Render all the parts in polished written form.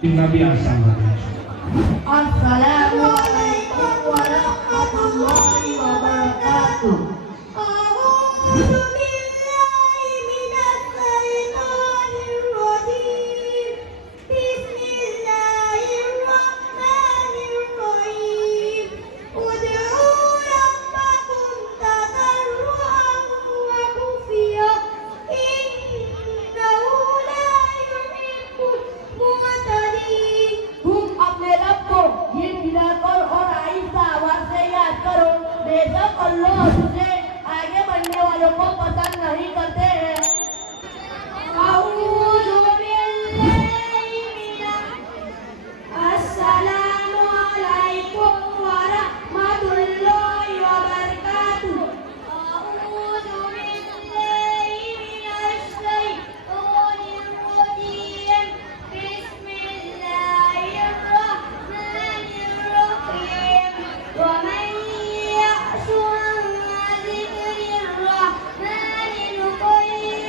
Nabi Assallam. Assalamualaikum warahmatullahi wabarakatuh. A'udzu billahi minas syaitonir rajim. Bismillahirrahmanirrahim. Ud'u rabbakum tadarruan wa khufiyah. Innahu la yuhibbul mu'tadin. तुम अपने रब को ये मिलाकर और आहिस्ता आवाज से याद करो। बेशक अल्लाह तुझे आगे बढ़ने वालों को पसंद नहीं करते हैं। अस्सलामु अलैकुम वरहमतुल्लाहि वबरकातुहू। अऊज़ु बिल्लाहि मिनश शैतानिर रजीम। बिस्मिल्लाहिर रहमानिर रहीम। वमन यअशु अन ज़िक्रिर रहमानि नुक़य्यिद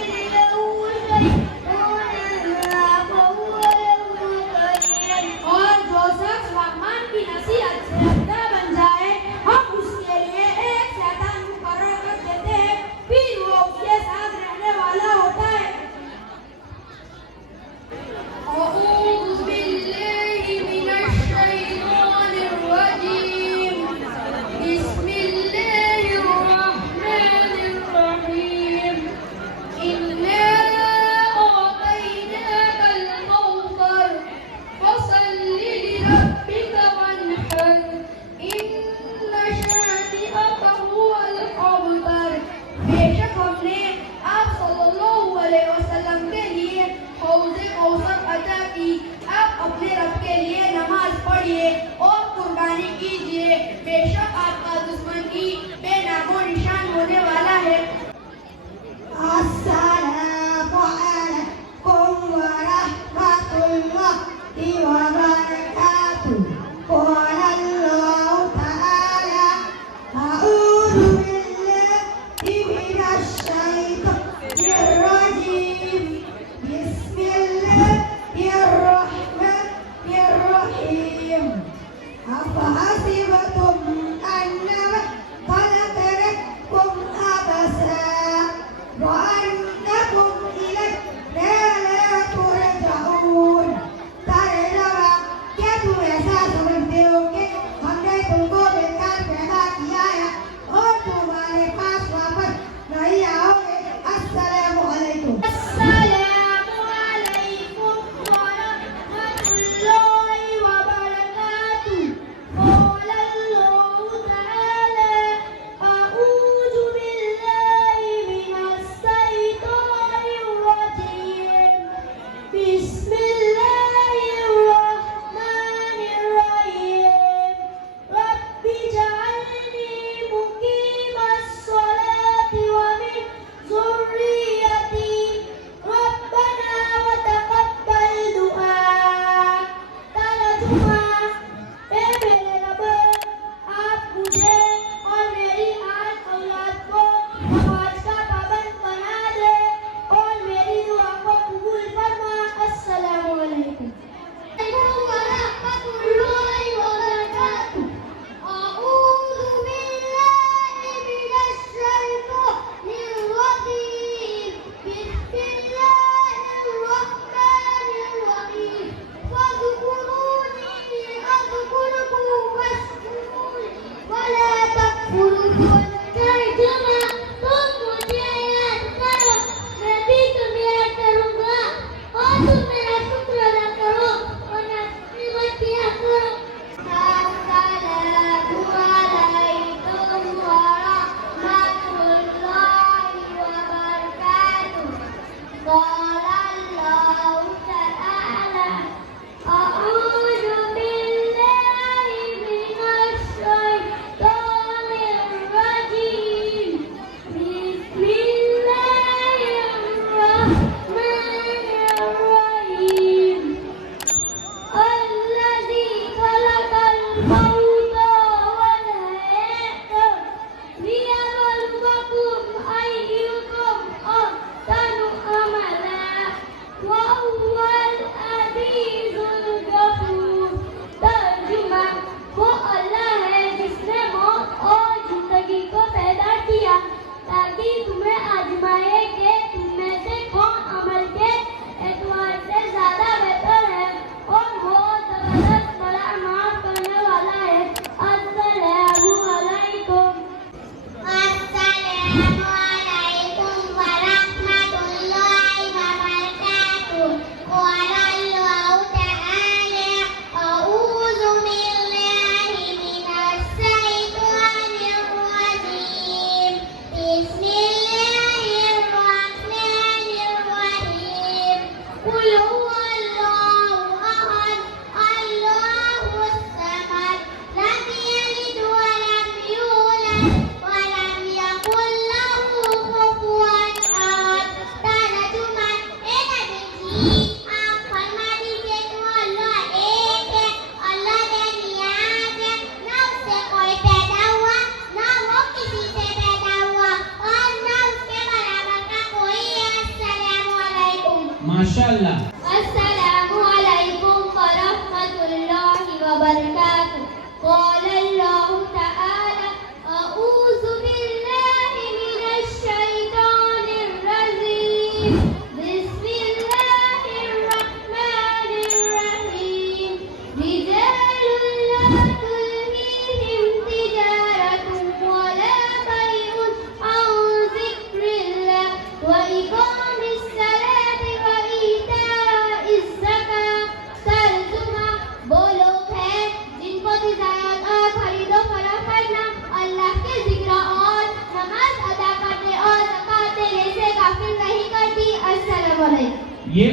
माशाअल्लाह। अस्सलामु अलैकुम व रहमतुल्लाहि व बरकातुहू। क़ाल अल्लाहु तआला अऊज़ु बिल्लाहि मिनश शैतानिर रजीम। बिस्मिल्लाहिर रहमानिर रहीम। रिजालुन ला तुल्हीहिम तिजारतुन वला बैउन अन ज़िक्रिल्लाह व इक़ामिस सलाति व ईताइज़ ज़कात। तर्जुमा, वो लोग हैं जिनको तिजारत और खरीदो फरोख्त करना, अल्लाह के जिक्र और नमाज अदा करने और ज़कात देने से गाफिल नहीं करती। अस्सलामु अलैकुम। ये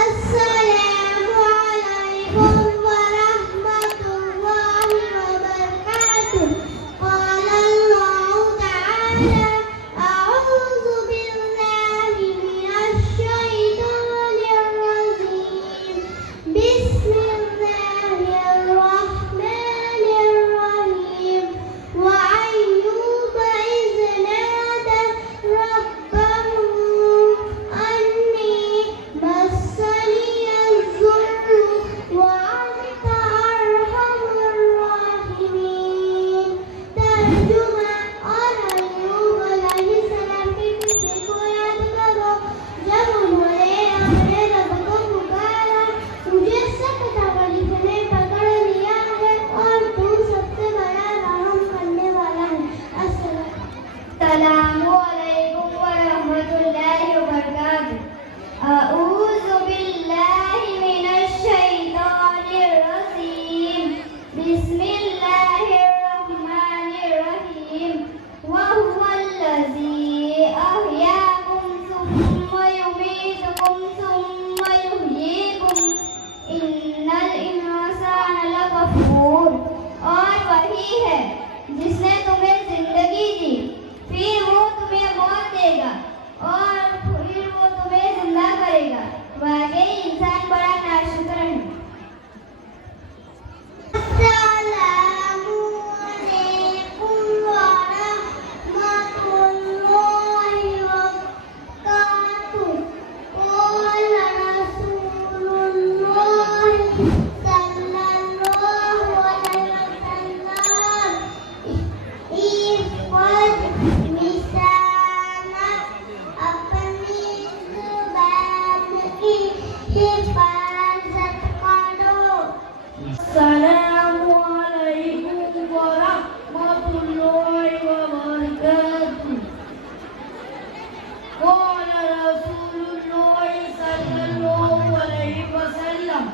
अस्सलामु अलैकुम व रहमतुल्लाहि व बरकातुहू। क़ाल अल्लाहु तआला अऊज़ु बिल्लाहि मिनश शैतानिर रजीम। बिस्मिल्लाहिर रहमानिर रहीम। व अय्यूब इज़ नादा रब्बहू अन्नी मस्सनियज ज़ुर्रु व अन्त अर्हमुर राहिमीन। तर्जुमा, और अय्यूब अलैहिस्सलाम के किस्से को याद करो जब उन्होंने अपने रब को पुकारा, मुझे सख्त तकलीफ ने पकड़ लिया है और तू सबसे बड़ा रहम करने वाला है। अस्सलामु अलैकुम व रहमतुल्लाहि व बरकातुहू। अऊज़ु बिल्लाहि मिनश शैतानिर रजीम। बिस्मिल्लाहिर रहमानिर रहीम। व हुवल्लज़ी अहयाकुम सुम्मा युमीतुकुम सुम्मा युहयीकुम इन्नल इंसाना लगफूर। और वही है जिसने तुम्हें जिंदगी दी, फिर वो तुम्हें मौत देगा और फिर वो तुम्हें जिंदा करेगा। वाकई इंसान बड़ा नाशुक्र है। अस्सलामु अलैकुम व रहमतुल्लाहि व बरकातुहू। क़ाल रसूलुल्लाहि सल्लल्लाहु अलैहि वसल्लम इफ़द मिसानक, अपनी ज़ुबान की हिफाज़त करो। अस्सलामु अलैकुम व रहमतुल्लाहि व बरकातुहू। क़ाल रसूलुल्लाहि सल्लल्लाहु अलैहि वसल्लम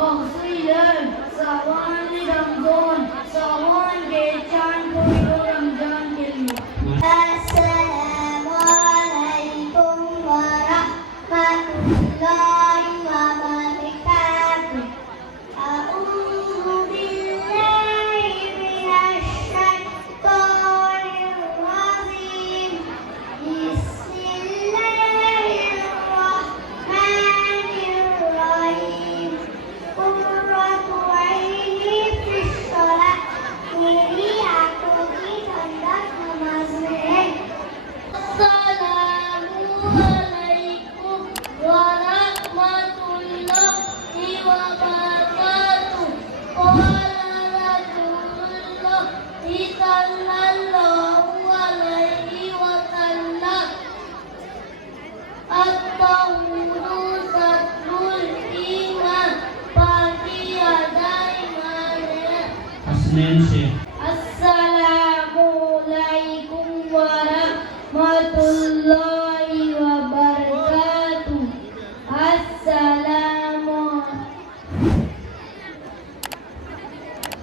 अग़्सिलन सावन रमज़ान, सावन के चांद को लो रमज़ान के लिए। अस्सलामु अलैकुम व रहमतुल्लाहि व बरकातुहू। अऊज़ु बिल्लाहि मिनश शैतानिर रजीम। बिस्मिल्लाहिर रहमानिर रहीम। कुर्रतु ऐनी फिस्सलाह, मेरी आंखों की ठंडक नमाज में है। अस्सलामु अलैकुम व रहमतुल्लाहि व बरकातुहू। क़ाल रसूलुल्लाहि सल्लल्लाहु अलैहि वसल्लम अत्तहूरू सत्रुल ईमान, पाकी अदा ईमान है। हसनैन से अस्सलामु अलैकुम व रहमतुल्लाहि व बरकातुहू। अस्सलामु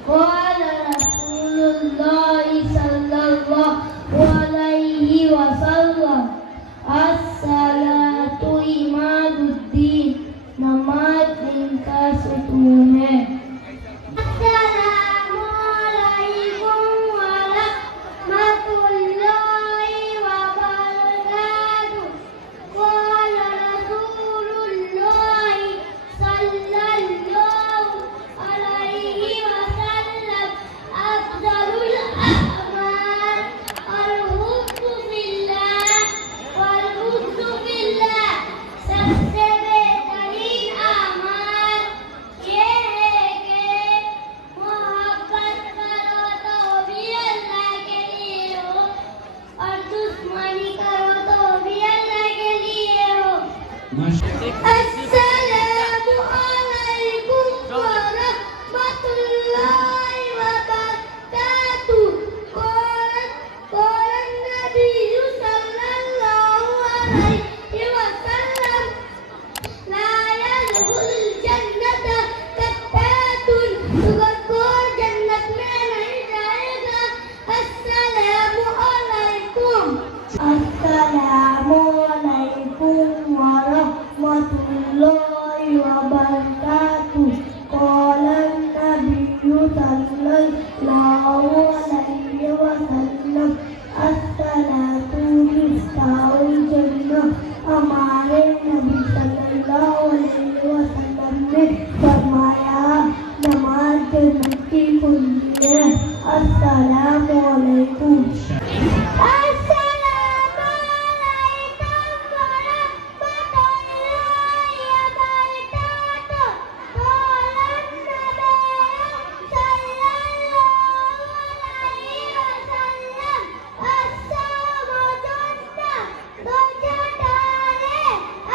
क़ाल रसूलुल्लाहि सल्लल्लाहु अलैहि वसल्लम अस्सलातु इमादुद्दीन, नमाज दिन का सुकून है। अस्सलामु अलैकुम व रहमतुल्लाहि व बरकातुहू। क़ाल रसूलुल्लाहि सल्लल्लाहु अलैहि वसल्लम अफ़ज़लुल अअमाल अल-हुब्बु फिल्लाह दुश्मनी करो तो भी अल्लाह के लिए हो। माशा- अस्सलामु अलैकुम व रहमतुल्लाहि व बरकातुहू। क़ाल नबिय्यु सल्लल्लाहु अलैहि वसल्लम ला यदखुलुल जन्नता कत्तातुन, सुगरखोर जन्नत में नहीं जाएगा। अस्सलामु अलैकुम। अस्सलामु अलैकुम व रहमतुल्लाहि व बरकातुहू। क़ाल नबिय्यु सल्लल्लाहु अलैहि वसल्लम अस्सलातु मिफ्ताहुल जन्नह। हमारे नबी सल्लल्लाहु अलैहि वसल्लम ने फरमाया, नमाज जन्नत की कुंजी है। अस्सलामु अलैकुम। अस्सलामु अलैकुम व रहमतुल्लाहि व बरकातुहू। क़ाल नबिय्यु सल्लल्लाहु अलैहि वसल्लम अस्सौमु जुन्नह, रोज़ा डाले।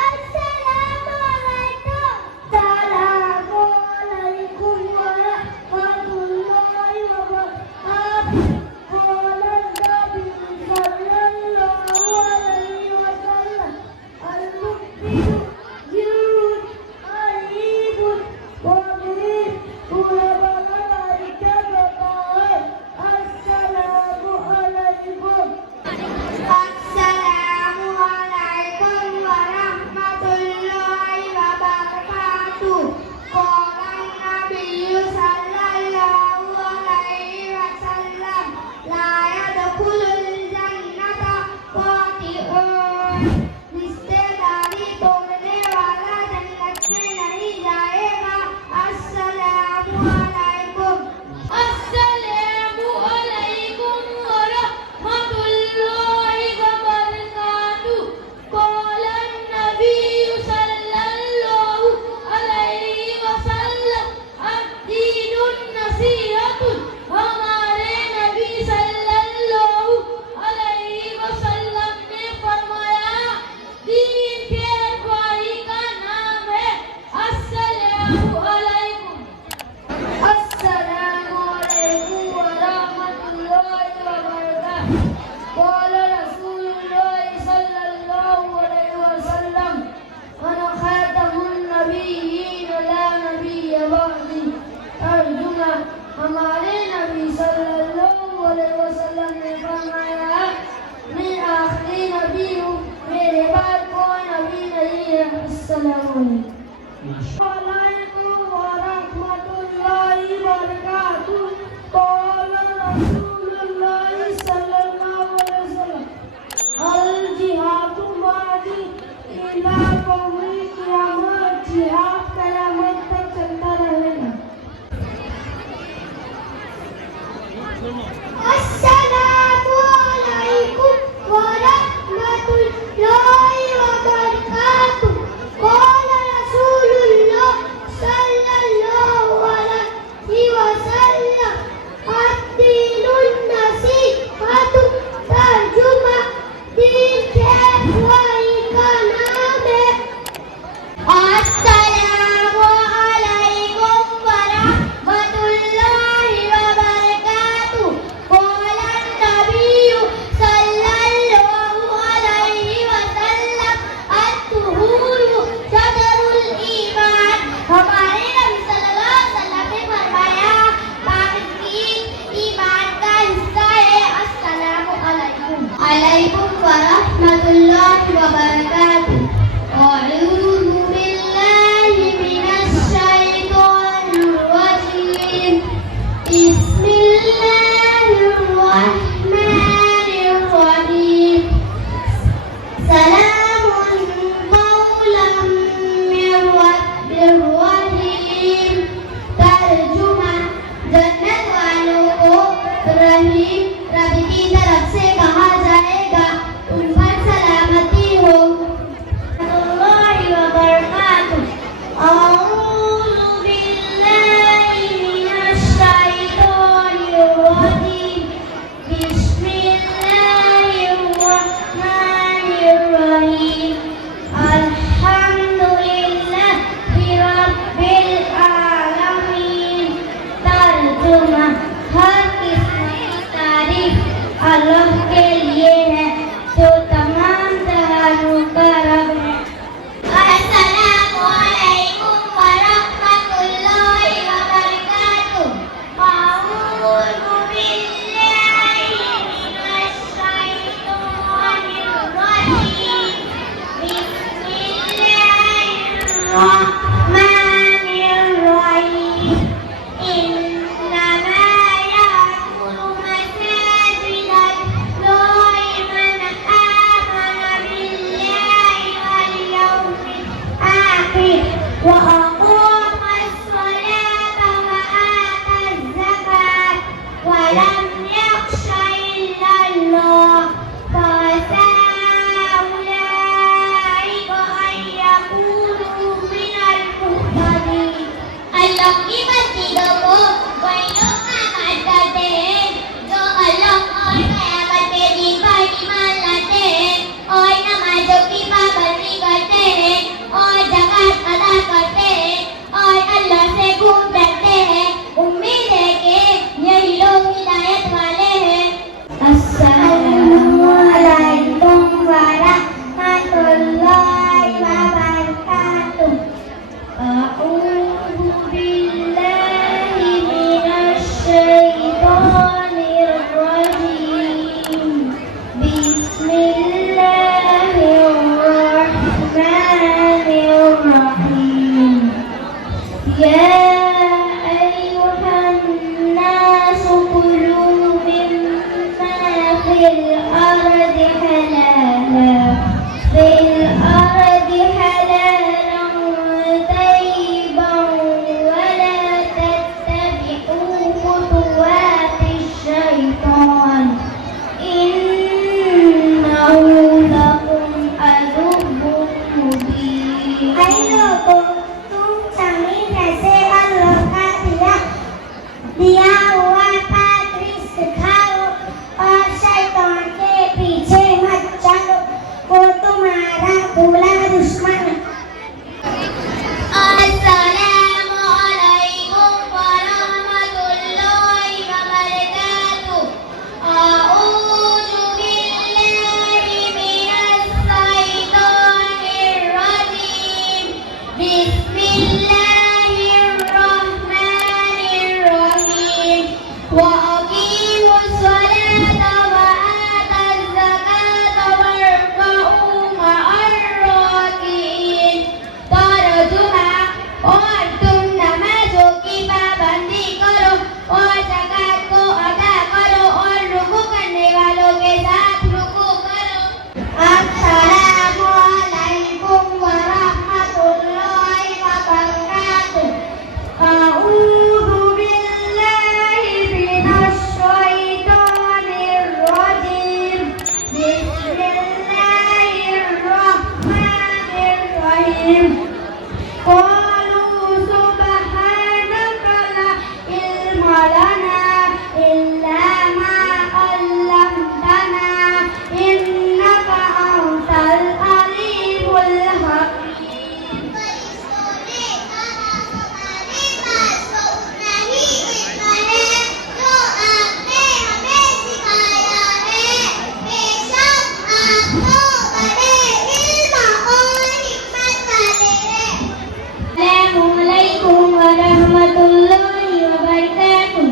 अस्सलामु अलैकुम। अस्सलामु अलैकुम व रहमतुल्लाहि व बरकातुहू। क़ाल नबिय्यु सल्लल्लाहु अलैहि वसल्लम अल-मुमिनु जिर्रुन करीबुन व करीब अस्सलामु अलैकुम। अस्सलामु अलैकुम व रहमतुल्लाहि व बरकातुहू। क़ाल नबिय्यु सल्लल्लाहु अलैहि वसल्लम ला यदखुलुल जन्नता क़ातिऊन, रिश्तेदारी तोड़ने वाला जन्नत में नहीं जाएगा। अस्सलामु अलैकुम। अस्सलामु अलैकुम व रहमतुल्लाहि व बरकातुहू। क़ाल नबिय्यु सल्लल्लाहु अलैहि वसल्लम अद-दीनुन नसीहतु। हमारे नबी सल्लल्लाहु अलैहि वसल्लम ने फरमाया, दीन खेरख्वाही का नाम है। अस्सलामु अलैकुम। अस्सलामु अलैकुम व रहमतुल्लाहि व बरकातुहू। क़ाल रसूलुल्लाहि सल्लल्लाहु अलैहि वसल्लम अना खातमुन नबिय्यीन ला नबिय्य बअदी। तर्जुमा, हमारे नबी सल्लल्लाहु अलैहि वसल्लम ने फरमाया, मैं आखिरी नबी हूँ, मेरे बाद कोई नबी नहीं है। अस्सलामु अलैकुम व रहमतुल्लाहि व बरकातुहू। क़ाल रसूलुल्लाहि सल्लल्लाहु अलैहि वसल्लम अल जिहादु मादी इला कौमी क़यामत। जिहाद क़यामत तक चलता रहेगा। अस्सलामु अलैकुम व रहमतुल्लाहि व बरकातुहू। क़ाल रसूलुल्लाह सल्लल्लाहु अलैहि वसल्लम अद-दीनुन नसीहतु। तर्जुमा, दीन खेरख्वाही का नाम है। अस्सलामु अलैकुम व रहमतुल्लाहि व बरकातुहू। क़ाल नबिय्यु सल्लल्लाहु अलैहि वसल्लम अत-तुहूरु शतरुल ईमान। हमारे नबी सल्लल्लाहु अलैहि वसल्लम ने फरमाया, पाकीज़गी ईमान का हिस्सा है। अस्सलामु अलैकुम। अलैकुम व रहमतुल्लाहि व बरकातुहू। अऊज़ु बिल्लाहि मिनश शैतानिर रजीम। बिस्मिल्लाहिर रहमानिर रहीम। सलामुन कौलन मिर रब्बिर रहीम। तर्जुमा, जन्नत वालों को रहीम रब की तरफ से कहा जाएगा, उन पर सलामती हो। Bismillahirrahmanirrahim. Ya ayyuhan-nas kulu mimma fil ardi halalan tayyiban wa la tattabi'u khutuwatis syaitan innahu lakum aduwwun mubin. Hai लोगों, तुम जमीन से अल्लाह का दिया हुआ पाक रिज़्क खाओ और शैतान के पीछे मत चलो, वो तुम्हारा बुरा दुश्मन है। अस्सलामु अलैकुम व रहमतुल्लाहि व बरकातुहू। अऊज़ु बिल्लाहि मिनश शैतानिर रजीम। बिस्मिल्लाहिर्रहमानिर्रहीम। व अकीमुस सलाता व आतuz ज़काता वरकऊ मअर राकिईन। तर्जुमा, और तुम नमाजों की पाबंदी करो और ज़कात को अदा करो और रुकू करने वालों के साथ रुकू करो। अस्सलामु अलैकुम व रहमतुल्लाहि व बरकातुहू। अऊज़ु बिल्लाहि मिनश शैतानिर रजीम। बिस्मिल्लाहिर्रहमानिर्रहीम। क़ालू सुब्हानका ला इल्मा लना इल्ला मा अल्लमतना इन्नका अंतल अलीमुल हकीम। Assalamualaikum warahmatullahi wabarakatuh.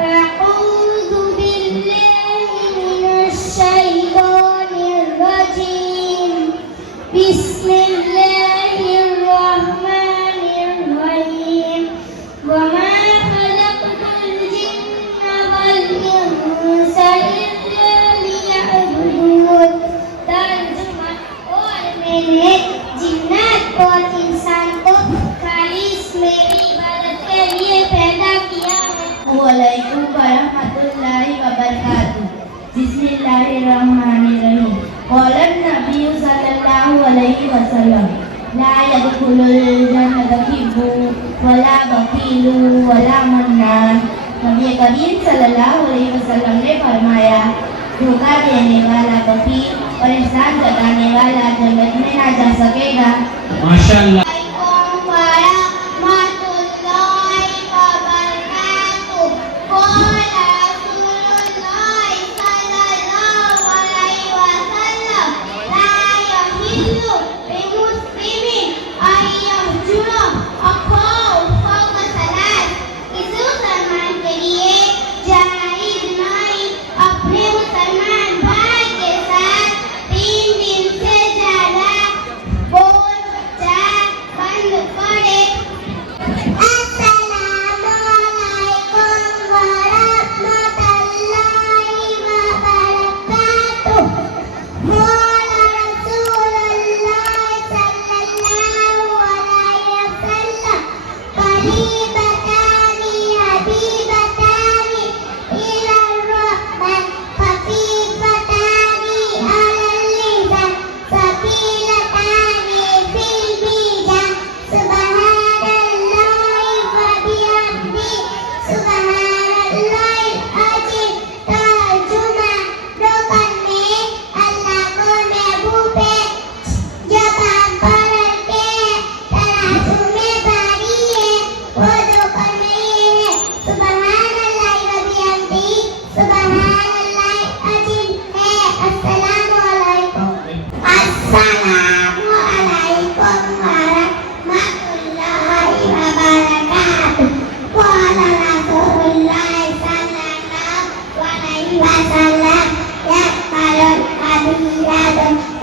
A'udzu billahi minasy syaithanir rajim. Bismillahirrahmanirrahim. Wa ma khalaqtul jinna wal insa illa liya'budun. तर्जुमा, और मैंने जिन्नात और इंसान को खालिस मेरी इबादत के लिए पैदा किया है। वालेकुम वरहमतुल्लाहि वबरकातुहू। बिस्मिल्लाहिर्रहमानिर्रहीम। क़ाला नबी सल्लल्लाहु अलैहि वसल्लम ला यदखुलुल जन्नता किब्बुन वला बकीलुन वला मन्नान। नबी करीम सल्लल्लाहु अलैहि वसल्लम ने फरमाया, धोखा देने वाला बकील और एहसान जताने वाला जन्नत में ना जा सकेगा। माशाअल्लाह।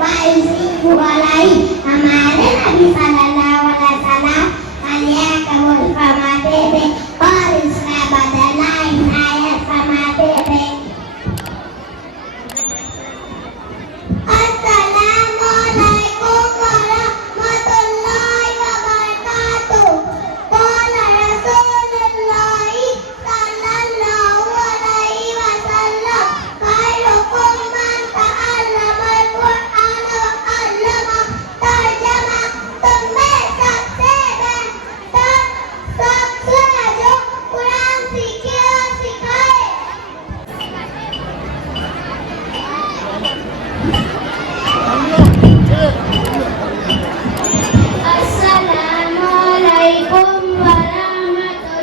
वायुसिंह वालाई हमारे नबी सल्लल्लाहु अलैहि वसल्लम कलिया कबूल फरमाते थे और इसका बदला इनायत फरमाते थे। अस्सलामु अलैकुम वरहमतुल्लाहि वबरकातुह। क़ाला रसूलुल्लाह सल्लल्लाहु अलैहि वसल्लम खैरुकुम मन तअल्लमल कुरआन व अल्लमा तर्जमा। तुम में सबसे बेहतर शख्स है जो कुरान सीखे और सिखाए। अस्सलामु अलैकुम वरहमतुल्लाहि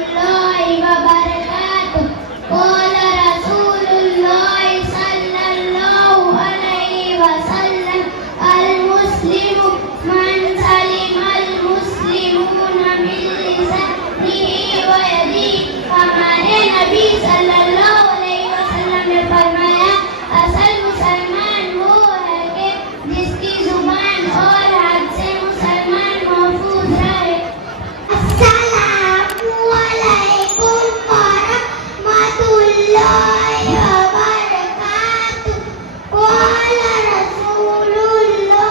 वबरकातुह। क़ाला रसूलुल्लाह सल्लल्लाहु अलैहि वसल्लम अल मुस्लिमु मन सलिमल मुस्लिमूना मिन लिसानिही व यदिही। हमारे नबी सल्लल्लाहु अलैहि वसल्लम ने फरमाया असल मुसलमान वो है कि जिसकी जुबान और हाथ से मुसलमान महफूज रहे। अस्सलामु अलैकुम वरहमतुल्लाहि वबरकातुह। क़ाला रसूलुल्लाह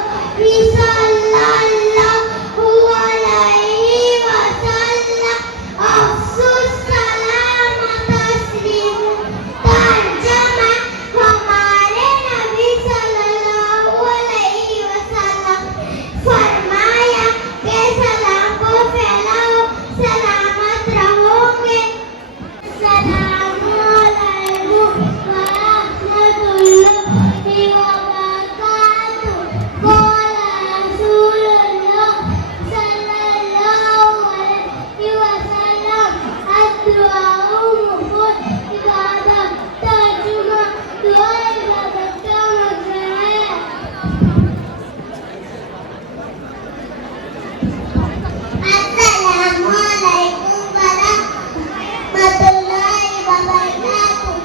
सल्लल्लाहु अलैहि वसल्लम अफ़्शुस सलाम तस्लीमु। तर्जमा। हमारे नबी सल्लल्लाहु अलैहि वसल्लम फरमाया कि सलाम को फैलाओ, सलामत रहोगे। अस्सलामु अलैकुम वरहमतुल्लाहि वबरकातुह। क़ाला रसूलुल्लाह सल्लल्लाहु अलैहि वसल्लम अद्दुआउ मुफ़्त इबादत। तर्जुमा। दुआ इबादत का मतलब है। अस्सलामु अलैकुम वरहमतुल्लाहि वबरकातुह।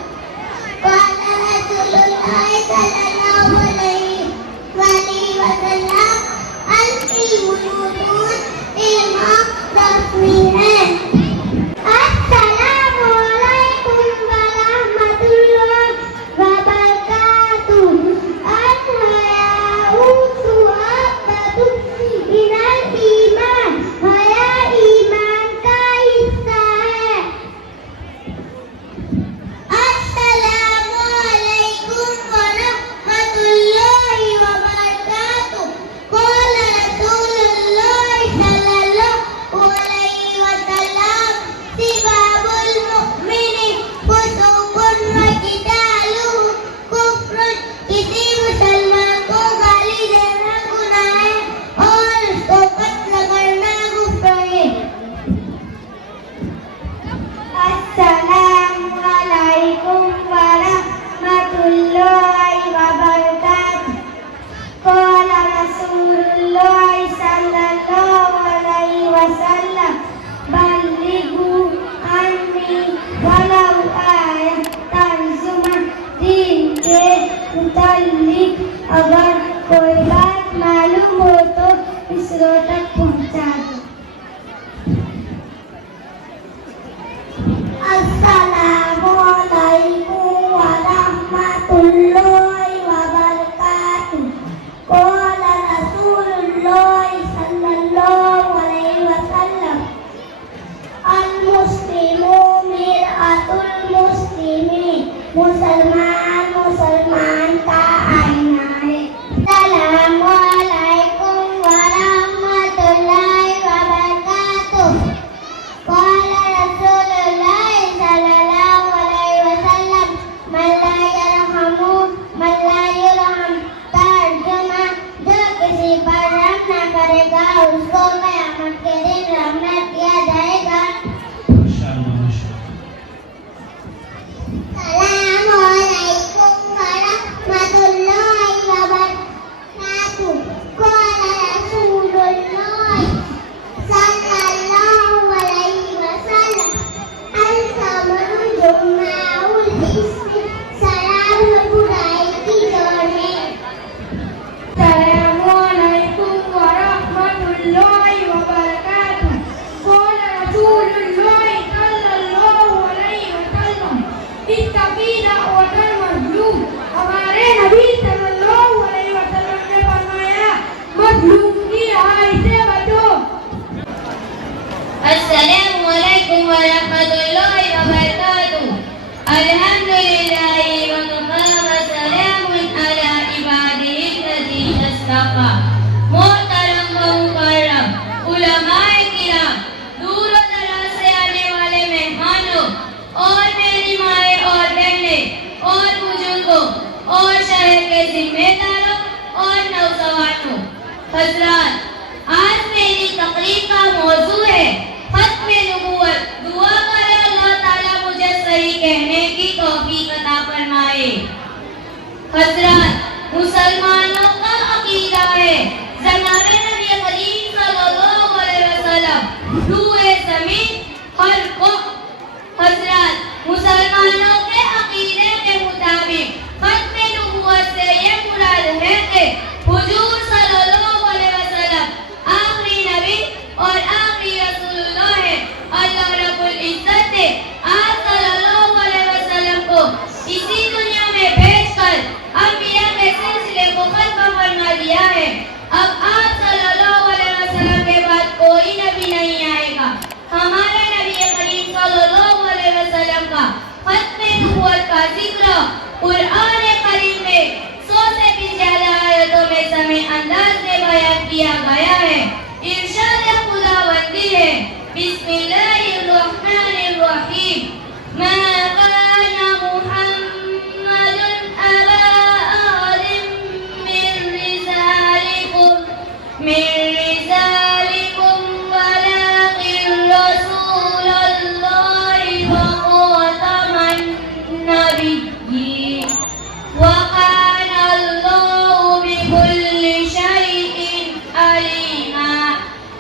क़ाला रसूलुल्लाह सल्लल्लाहु अलैहि वसल्लम अल इल्मु नूरुन। इल्म रोशनी है। अस्सलामु अलैकुम वरहमतुल्लाहि वबरकातुह। अल-हयाउ शुअबतुन मिनल ईमान। हया ईमान का हिस्सा है। अस्सलामु अलैकुम वरहमतुल्लाहि वबरकातुह। क़ाला रसूलुल्लाह सल्लल्लाहु अलैहि वसल्लम सिबाबुल मुमिनी फुसूकुन व क़ितालुहु कुफ्रुन। किसी मुसलमान को गाली देना गुनाह है और उसको कत्ल करना कुफ्र है। अस्सलामु अलैकुम वरहमतुल्लाहि वबरकातुह। क़ाला रसूलुल्लाह सल्लल्लाहु अलैहि वसल्लम बल्लिगू अन्नी वलौ आया। तर्जुमा। दीन के मुताल्लिक अगर कोई बात मालूम हो तो दूसरों तक पहुंचा दो। अस्सलामु अलैकुम वरहमतुल्लाहि वबरकातुह। क़ाला रसूलुल्लाह सल्लल्लाहु अलैहि वसल्लम अल मुस्लिमु मिरअतुल मुस्लिमीन। मुसलमान मुसलमान का आईना है। सलाम मुस्तफा। मोहतरम व मुकर्रम उलमाए किराम, दूर और दराज से आने वाले मेहमानों और मेरी माए और बहनें और बुजुर्गों और शहर के जिम्मेदारों और नौजवानों, हजरात, आज मेरी तकरीर का मौजू है खत्म नबूवत। दुआ करें अल्लाह ताला मुझे सही कहने की तौफीक अता फरमाए। हजरात, मुसलमानों का अकीदा है जनाबे नबी करीम सल्लल्लाहु अलैहि वसल्लम रूए ज़मीन हर को। हजरात, मुसलमानों के अकीदे के मुताबिक खत्म नबूवत से ये मुराद है कि हुजूर सल्लल्लाहु अलैहि वसल्लम आखिरी नबी और आखिरी रसूलुल्लाह है। अल्लाह रब्बुल इज्जत ने आप सल्लल्लाहु अलैहि वसल्लम को इसी दुनिया में भेजकर अंबिया के सिलसिले को खत्म फरमा दिया है। अब आप सल्लल्लाहु अलैहि वसल्लम के बाद कोई नबी नहीं आएगा। हमारे नबी करीम सल्लल्लाहु अलैहि वसल्लम का खत्म नबूवत का जिक्र कुरान करीम में 100 से भी ज्यादा आयतों में समय अंदाज में बयान किया गया है। इरशाद खुदावंदी है, बिस्मिल्लाहिर्रहमानिर्रहीम, मा काना मुहम्मदुन अबा अहदिम मिन रिजालिकुम वलाकिन रसूलल्लाहि व खातमन नबिय्यीन व काना अल्लाहु बिकुल्ली शैइन अलीमा।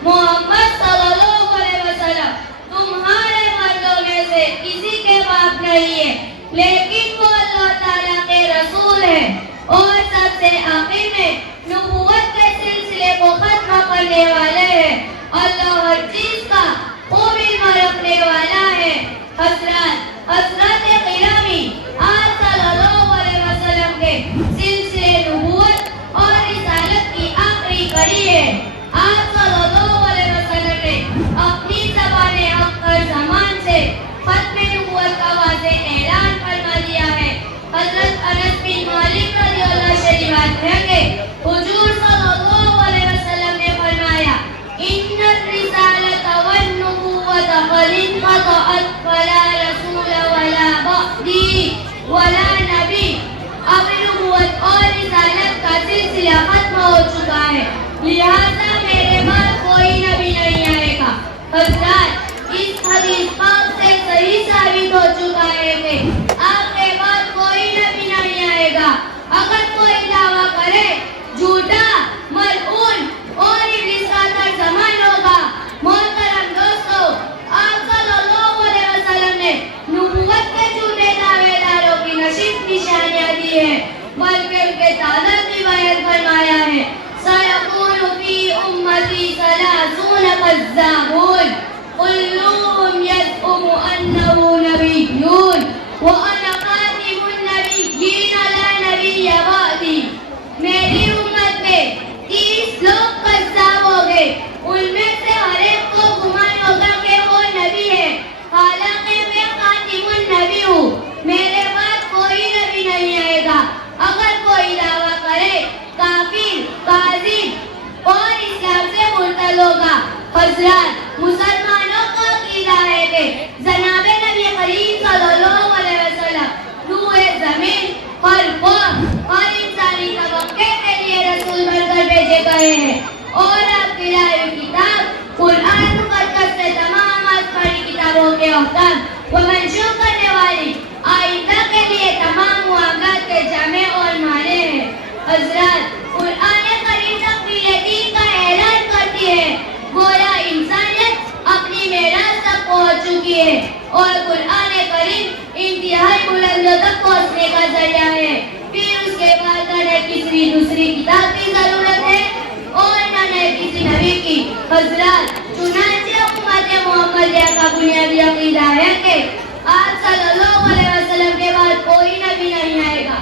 मोहम्मद सल्लल्लाहु अलैहि वसल्लम तुम्हारे मर्दों में से किसी के बाप नहीं है, लेकिन वो अल्लाह ताला के रसूल है और सबसे आखिर में नबूवत के सिलसिले को खत्म करने वाले हैं। अल्लाह हर चीज का खूब इल्म रखने वाला है। हजरत गिरामी आज सल्लल्लाहु अलैहि वसल्लम के सिलसिले नबूवत और रिसालत की आखिरी कड़ी है। आप सल्लल्लाहु अलैहि वसल्लम ने अपनी ज़बान अख्तर ज़मान से खत्म नबूवत का वाज़े ऐलान फरमा दिया है। हजरत अनस बिन मालिक रज़ियल्लाहु शरीफ हैं, हुजूर सल्लल्लाहु अलैहि वसल्लम ने फरमाया, इन्नर रिसालत वन नबूवत क़द इंक़तअत फला रसूल वला बअदी वला नबी। अब नबूवत और रिसालत का सिलसिला खत्म हो चुका है, लिहाजा मेरे बाद कोई नबी नहीं आएगा। हजरात, इस हदीस पाक से सही साबित हो चुका है कि आपके बाद कोई नबी नहीं आएगा। अगर कोई दावा करे झूठा, मलऊन और इब्लीस का तर्जमान होगा। मोहतरम दोस्तों, आप सल्लल्लाहु अलैहि वसल्लम ने नबूवत के झूठे दावेदारों की नशीब निशानियां दी है, बल्कि उनके तादाद भी बयान फरमाया है। सयकूनु फी उम्मती सलासून कज़्ज़ाबून कुल्लुहुम यज़उमु अन्नहु नबिय्युन व अना खातिमुन नबिय्यीन ला नबिय्य बअदी। मेरी उम्मत में 30 लोग कज़्ज़ाब हो गए, उनमें से हर एक को गुमान होगा कि वो नबी है, हालांकि मैं खातिमुन नबी हूँ। मेरे बाद कोई नबी नहीं आएगा। अगर कोई दावा करे काफिर, काज़िब और इस्लाम से मुर्तद होगा। हजरात, मुसलमानों का अकीदा है कि जनाबे नबी करीम सल्लल्लाहु अलैहि वसल्लम रूए ज़मीन हर कौम और इंसानी तबके के लिए रसूल बनकर भेजे गए हैं और आपकी लाए किताब कुरान मुक़द्दस से तमाम आसमानी किताबों के अहकाम व मंसूख करने वाली आइंदा के लिए तमाम मुआमलात के जामे और माने हैं। हजरात, कुरान करीम तकमील दीन का ऐलान करती है, गोया इंसानियत अपनी मेराज तक पहुंच चुकी है और कुरान करीम इंतहाई बुलंदियों तक पहुंचने का जरिया है। फिर उसके बाद न किसी दूसरी किताब की जरूरत है और न किसी नबी की। हजरात, चुनांचे उम्मत मोहम्मदिया का बुनियादी अकीदा है कि आप सल्लल्लाहु अलैहि वसल्लम के बाद कोई नबी नहीं आएगा।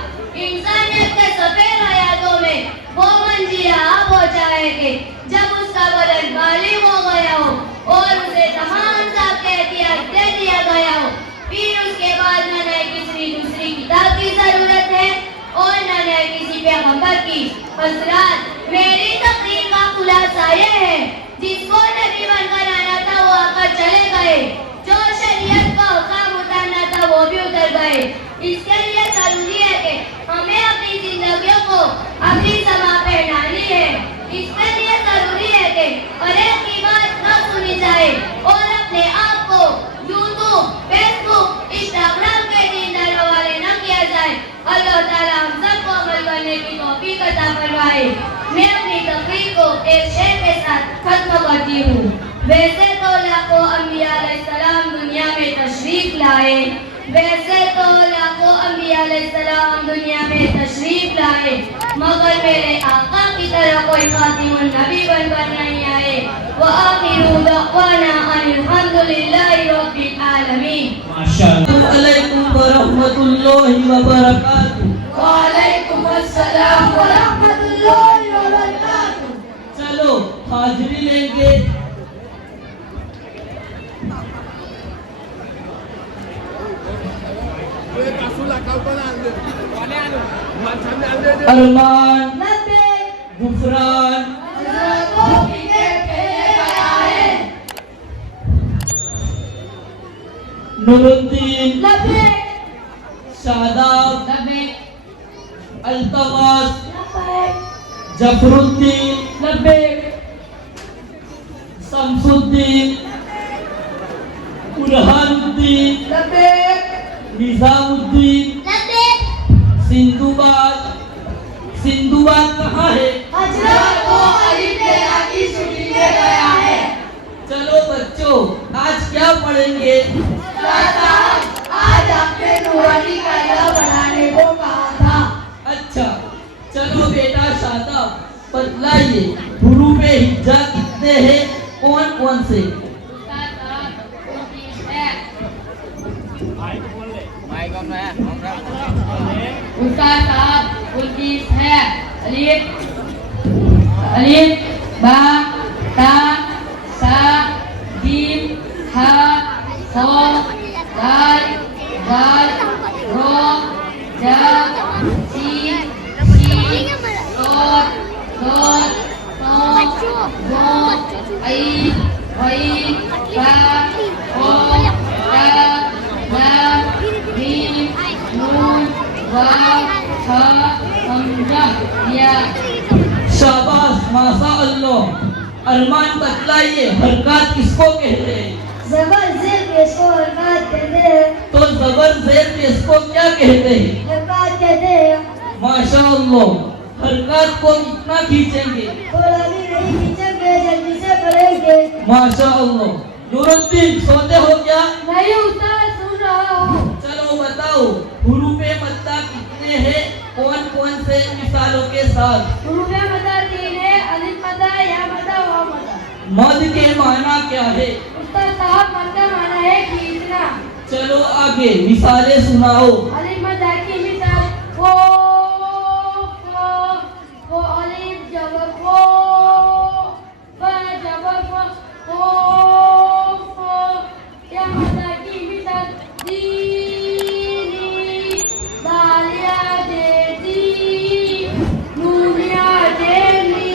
इंसानियत के सफेद हयातों में वो मंजिल आ पहुंचा है कि जब उसका बदन बालिग हो गया हो और उसे तमाम ज़ाब्ते एहतियात दे दिया गया हो, फिर उसके बाद न किसी दूसरी किताब की जरूरत है और न नए किसी पैगंबर की। हजरात, मेरी तकरीर का खुलासा ये है, जिसको नबी बनकर आना था वो आकर चले गए, जो शरीयत का हुक्म उतारना था वो भी उतर गए। इसके लिए जरूरी है कि हमें अपनी जिंदगियों को अपनी समा पहनानी है। इसके लिए जरूरी है कि हर एक की बात न सुनी जाए और अपने आप को यूट्यूब, फेसबुक, इंस्टाग्राम के दीनदारों वाले न किया जाए। अल्लाह ताला हम सबको अमल करने की तौफीक अता फरमाए। मैं अपनी तकरीर को एक शेर के साथ खत्म करती हूँ। वैसे तो लाखों अंबिया अलैहिस्सलाम दुनिया में तशरीफ लाए, वैसे तो लाखों अंबिया अलैहिस्सलाम दुनिया में तशरीफ लाए, मगर मेरे आका की तरह कोई खातिमुन नबी बनकर नहीं आए। व आखिरु दअवाना अनिल हम्दुलिल्लाहि रब्बिल आलमीन। माशाअल्लाह। अलैकुम व रहमतुल्लाहि व बरकातुहू। वालेकुम अस्सलाम व रहमतुल्लाहि व बरकातुहू। चलो हाजिरी लेंगे। अरमान, गुफरान, नूरुद्दीन, शादाब, अल्तमास, जफरुद्दीन, शमसुद्दीन, बुरहानुद्दीन, निजामुद्दीन, सिंधुबाद। सिंधुबाद कहाँ है? हजरत को अलीफ लेना की छुट्टी में गया है। चलो बच्चों, आज क्या पढ़ेंगे? साहब, आज आपने नूरानी कायदा बनाने को कहा था। अच्छा, चलो बेटा शादाब, बतलाइए हुरूफ हिज्जा कितने हैं, कौन कौन से? उसका साहब 29 है। अलिफ, बा, ता, सा, जीम, हा, सो, दाल, दाल, रो, जा, सीन, शीन, तोर, दोर, तो, गो, आई, वई, का, ओ, का, ला, मीम, नून, वाव, हा, हमजा, या। शाबाश, माशा अल्लाह। अरमान बतलाइए हरकत किसको कहते हैं? जबर जेर पेश को हरकत कहते हैं। तो जबर जेर इसको क्या कहते हैं? हरकत कहते हैं। माशा अल्लाह। हरकत को कितना खींचेंगे? थोड़ा भी नहीं खींचेंगे, जल्दी से पढ़ेंगे। माशा अल्लाह। नूरुद्दीन, सोते हो क्या? नहीं उस्ताद, सुन रहा हूँ। चलो बताओ हुरूफे मद्दा कितने हैं, कौन कौन से मिसालों के साथ? हुरूफे मद्दा 3 है, अलिफ मद्दा, या मद्दा, वाव मद्दा। मद के माना क्या है? उस्ताद साहब, मद का माना है खींचना। चलो आगे मिसालें सुनाओ। अलिफ मद्दा की मिसाल वो अलिफ जबर वो, बा जबर वो, या मद्दा की मिसाल दीनी, दालिया देती, नूनिया देनी,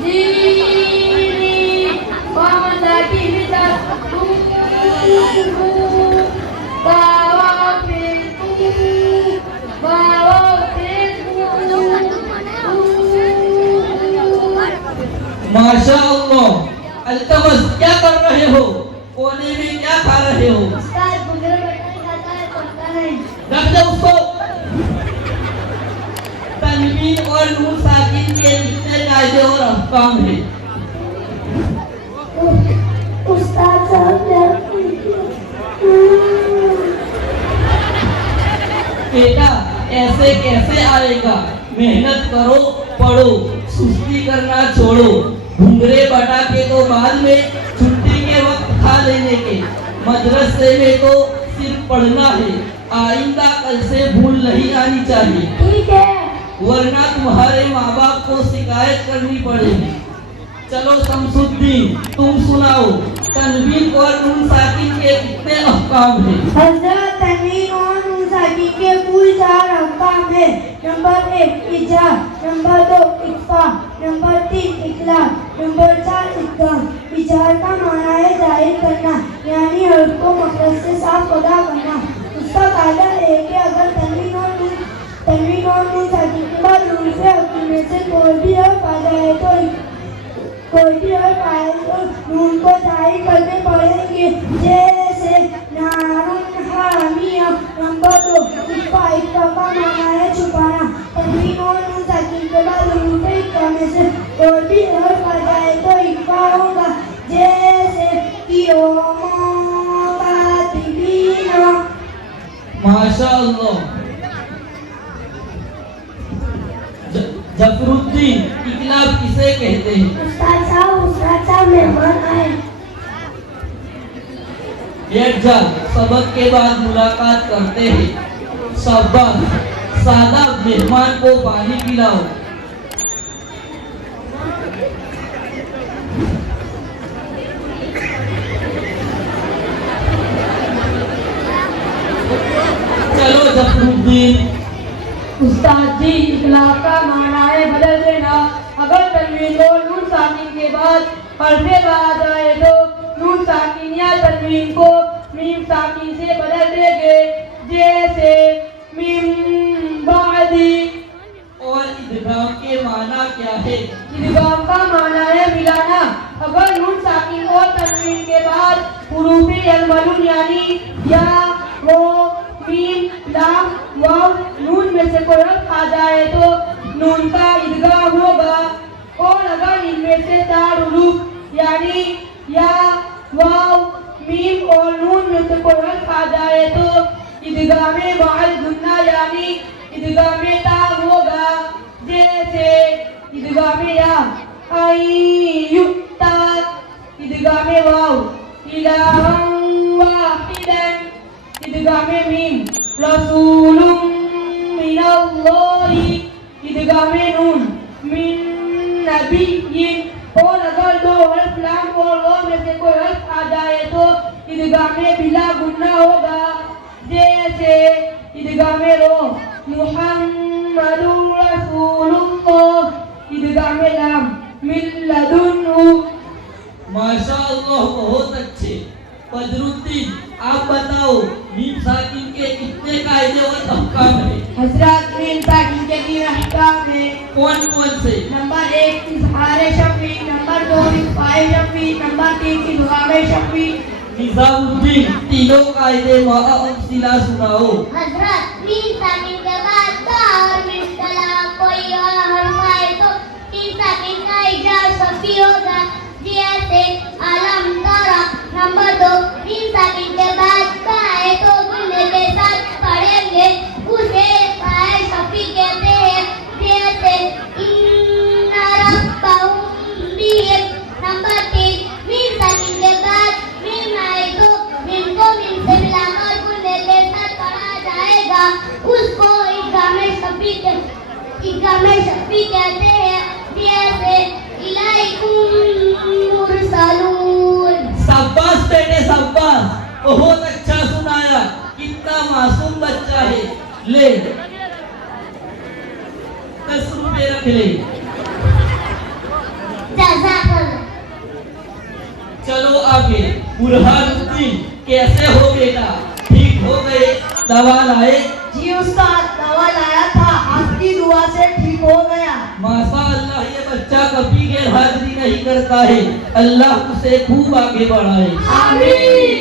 दीनी, बा मद्दा की मिसाल माशा अल्लाह। अल्तमस, क्या कर रहे हो? कोने में क्या खा रहे हो? रख दो उसको। तनवीन और नून साकिन के कितने कायदे और अहकाम हैं? उस्ताद साहब, बेटा ऐसे कैसे आएगा? मेहनत करो, पढ़ो, सुस्ती करना छोड़ो। घुंघरे पटाखे तो बाद में छुट्टी के वक्त खा लेने के, मदरसे में तो सिर्फ पढ़ना है। आइंदा कल से भूल नहीं आनी चाहिए, ठीक है। वरना तुम्हारे माँ बाप को शिकायत करनी पड़ेगी। चलो शमसुद्दीन, तुम सुनाओ तनवीन और नून साकिन के कितने अहकाम हैं? हजरत तनवीन और नून साकिन के कुल 4 अहकाम है। नंबर 1 इजा, नंबर 2 इक्फा, नंबर 3 इखलास, नंबर 4 इद्गाम। इजार का माना है जाहिर करना, यानी हर्फ को मखरज से साफ अदा करना। उसका कायदा है कि अगर तनवीन और नून साकिन के बाद रूफ हकीम में से कोई भी हर्फ आ जाए तो नून को जाहिर करके पढ़ेंगे, जैसे नारुन हामिया। नंबर 2 इक्फा का माना है छुपाना। तनवीन और नून साकिन के बाद रूफ इक्फा में से कोई भी हर्फ आ जाए तो इक्फा होगा, जैसे कियोमोकातिबीना। माशाअल्लाह। जफरुद्दीन, इकलाब किसे कहते हैं? उस्ताद साहब मेहमान आए। बैठ जा, सबक के बाद मुलाकात करते हैं। शाबाश, सादा मेहमान को पानी पिलाओ। चलो जफरुद्दीन। उस्ताद जी, इखलाक का माना है बदल देना। अगर तनवीन और नून साकिन के बाद हर्फे बा आ जाए तो नून साकिन या तनवीन को मीम साकिन से बदल देंगे, जैसे मीम बादी। और इदगाम के माना क्या है? इदगाम का माना है मिलाना। अगर नून साकिन और तनवीन के बाद हुरूफे यलमलून यानी या, वो, मीम, लाम, वाव, नून में से कोई हर्फ आ जाए तो नून का इदगाम होगा। और अगर इनमें से 4 हुरूफ यानी या, वाव, मीम और नून में से कोई हर्फ आ जाए तो इदगामे बाल गुन्ना यानी इदगामे ता होगा, जैसे इदगामे या, अय्युक्ता। इदगामे वाव, इलाहम वाहिदन। इदगामे मीम, रसूलुम मिनल्लाहि। इदगामे नून, मिन नबिय्यिन। और अगर 2 हर्फ लाम और वाव में से कोई हर्फ आ जाए तो इदगामे बिला गुन्ना होगा, जैसे इदगामे रो, मुहम्मदुर रसूलुल्लाह। इदगामे लाम, मिन लदुन्हु। माशाअल्लाह, बहुत अच्छे। बदरुद्दीन, आप बताओ मीम साकिन के कितने कायदे और अहकाम हैं? हजरत, मीम साकिन के 3 अहकाम हैं। कौन कौन से? नंबर 1 इज़हारे शफ़ी, नंबर 2 इख़फ़ाए शफ़ी, नंबर 3 इदगामे शफ़ी। निजामुद्दीन, तीनों कायदे वाअफ़सिला सुनाओ। हजरत, मीम साकिन के बाद ता और मीम कलाम कोई और हर्फ आए तो मीम साकिन का इजार शफ़ी होगा, जैसे अलम तरा। नंबर 2 मीम साकिन के बाद ता आए तो गुन्ने के साथ पढ़ेंगे, उसे फाए शफ़ी कहते हैं, जैसे इन्ना रब्बहुम बिहिम। नंबर 3 मीम साकिन के बाद मीम आए तो मीम को मीम से मिलाकर गुन्ने के साथ पढ़ा जाएगा, उसको इदगामे शफ़ी कहते हैं, जैसे इलाइकुम मुरसलून। शाबाश बेटे, शाबाश, बहुत अच्छा सुनाया। कितना मासूम बच्चा है। ले 10 रुपए रख ले। जज़ाकल्लाह। चलो आगे। बुरहानुद्दीन, कैसे हो बेटा? ठीक हो गए? दवा लाए? जी उस्ताद, दवा लाया था, आपकी दुआ से ठीक हो गया। माशाअल्लाह, ये बच्चा कभी गैर हाजिरी नहीं करता है। अल्लाह उसे खूब आगे बढ़ाए। आमीन।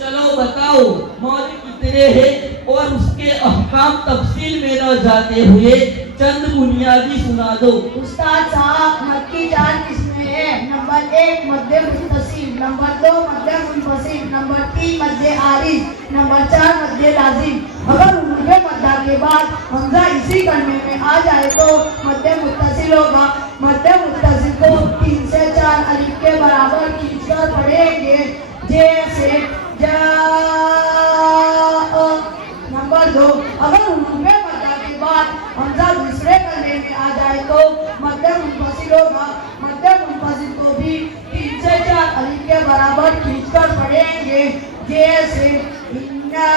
चलो बताओ मौत कितने हैं और उसके अहकाम तफसील में न जाते हुए चंद बुनियादी सुना दो। उस्ताद साहब, मद की 4 किस्में हैं। नंबर 1 मद्दे मुत्तसिल, नंबर 2 मद्दे मुनफसिल, नंबर 3 मद्दे आरिज, नंबर 4 मद्दे लाजिम। अगर उनके मद्दा के बाद हमजा इसी करने में आ जाए तो मद्दे मुत्तसिल होगा। मद्दे मुत्तसिल को 3 से 4 अलिफ के बराबर खींचकर पढ़ेंगे, जैसे जा। नंबर 2 अगर उनके मद्दा के बाद हमजा दूसरे करने में आ जाए तो मद्दे मुनफसिल होगा। मद्दे मुनफसिल को भी 3 से 4 अलिफ के बराबर खींचकर पढ़ेंगे, जैसे इन्ना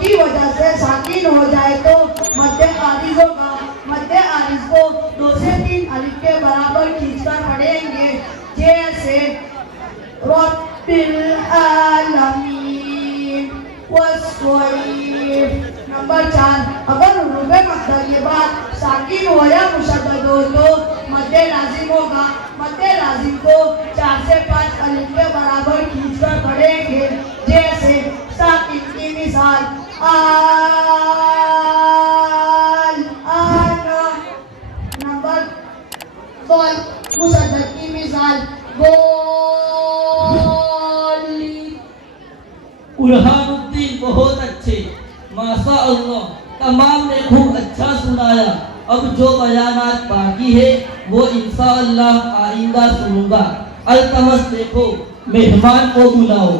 की वजह से साकिन हो जाए तो मध्य आरिज होगा। मध्य आरिज को 2 से 3 अलिफ के बराबर खींचकर पढ़ेंगे, जैसे रब्बिल आलमीन वस्सोइफ। नंबर 4, अगर रुबे मद्दा के बाद साकिन हो या मुशद्दद हो तो मध्य लाजिम होगा। मध्य लाजिम को 4 से 5 अलिफ के बराबर खींचकर पढ़ेंगे, जैसे साकिन की मिसाल आल आना। नंबर 12, मुशद्दद की मिसाल गोली। बुरहानुद्दीन बहुत अच्छे, माशा अल्लाह, तमाम ने खूब अच्छा सुनाया। अब जो बयानात बाकी है वो इंशाअल्लाह आइंदा सुनूंगा। अल्तमस देखो, मेहमान को बुलाओ।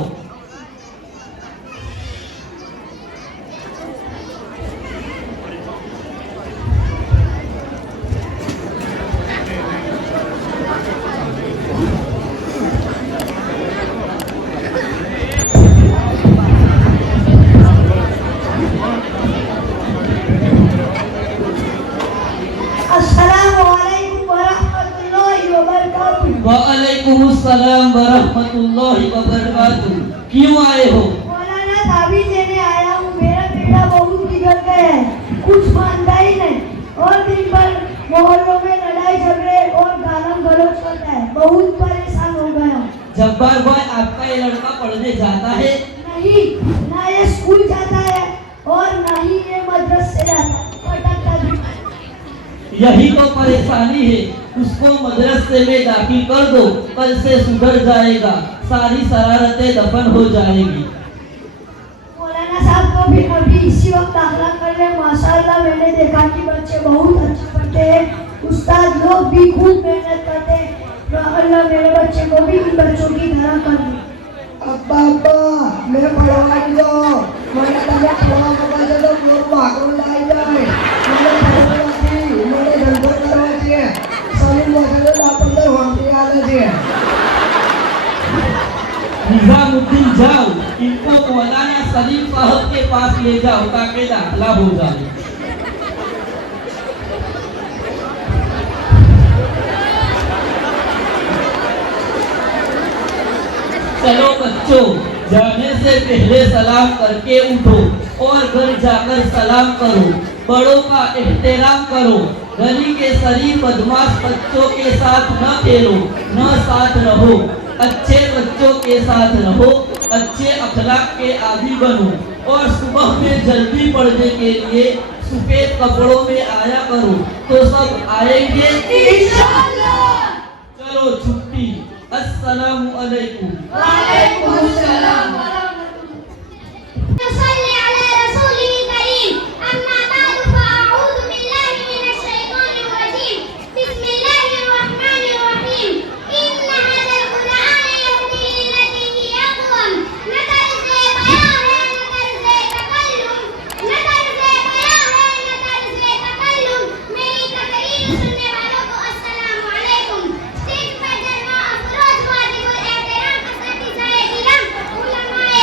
वालेकुमुस्सलाम वरहमतुल्लाहि वबरकातुहू। क्यों आए हो? मौलाना ताबीज देने आया हूँ। मेरा बेटा बहुत बिगड़ गया है, कुछ मानता ही नहीं और दिन भर मोहल्लों में लड़ाई झगड़े और गालम गलौज करता है। बहुत परेशान हो गया हूँ। जब्बार भाई, आपका ये लड़का पढ़ने जाता है? नहीं, ना ये स्कूल जाता है और ना ही ये मदरसे जाता है, पटकता भी। यही तो परेशानी है। उसको मदरसे में दाखिल कर दो, कल से सुधर जाएगा, सारी शरारतें दफन हो जाएगी। मौलाना साहब को भी अभी इसी वक्त दाखिला कर ले। माशाअल्लाह, मैंने देखा कि बच्चे बहुत अच्छे पढ़ते हैं, उस्ताद लोग भी खूब मेहनत करते हैं। अल्लाह मेरे बच्चे को भी इन बच्चों की तरह कर दे। अब्बा मेरे पढ़वाई दो, मैंने तबियत खराब हो गई तो लोग भागो लाई जाए। मैंने पढ़वाती, मैंने घंटों करवाती है, साली मौजूद आप अंदर होती आने दिए। निजामुद्दीन, जाओ इनको मौलाना सलीम साहब के पास ले जाओ ताकि दाखिला हो जाए। चलो बच्चों, जाने से पहले सलाम करके उठो और घर जाकर सलाम करो। बड़ों का एहतराम करो। गली के शरीफ बदमाश बच्चों के साथ न खेलो, न साथ रहो। अच्छे बच्चों के साथ रहो, अच्छे अखलाक के आदी बनो और सुबह में जल्दी पढ़ने के लिए सफेद कपड़ों में आया करो तो सब आएंगे इंशाअल्लाह। चलो छुट्टी। अस्सलामु अलैकुम। वालेकुमुस्सलाम। नसल्ली अला रसूलिल करीम। अम्मा बाद फअऊज़ु बिल्लाहि मिनश शैतानिर रजीम। बिस्मिल्लाहिर रहमानिर रहीम। इन्ना हज़ल कुरआन यहदी लिल्लती हिया अक़वम। न तर्ज़ बयां है न तर्ज़ तकल्लुम, न तर्ज़ बयां है न तर्ज़ तकल्लुम। मेरी तकरीर सुनने वालों को अस्सलामु अलैकुम। स्टेज पर जलवा अफरोज वाजिबुल एहतराम असातिज़ाए इल्म, उलमाए